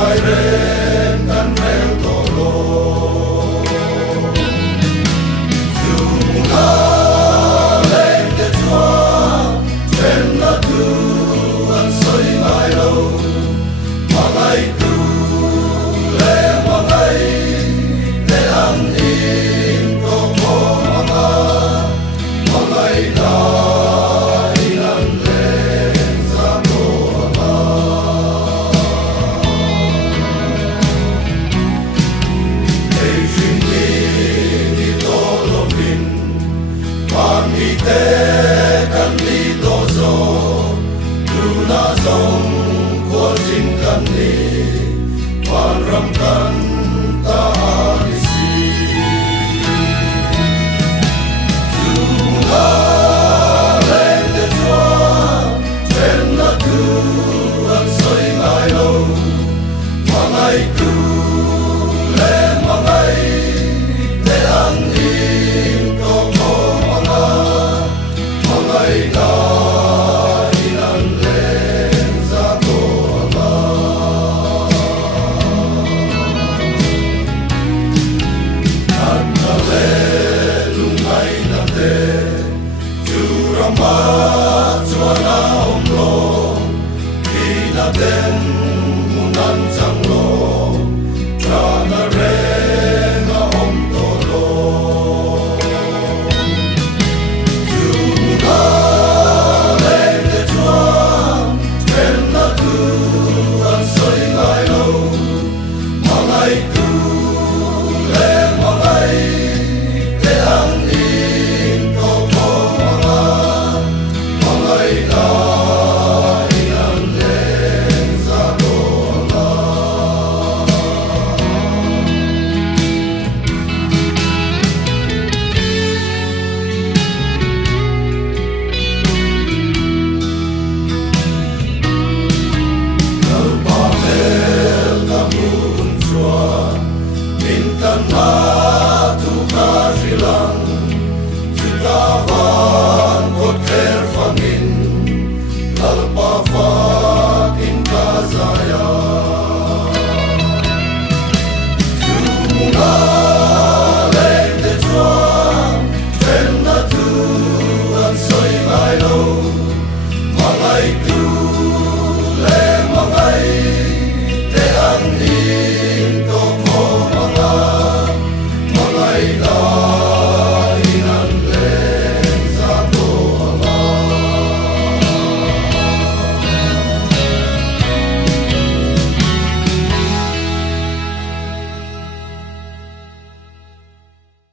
ngai ren kan rel tolo Dung la leng te chua Chen na tu an soi ngai lo Mangai tu le mangai Le an in to mo manga Mangai na ilan leng sa mo ama Ei xin mi ni to lo vin Phan mi te kan li to zo Tu na zong kwa jing kan ni Phan ram kan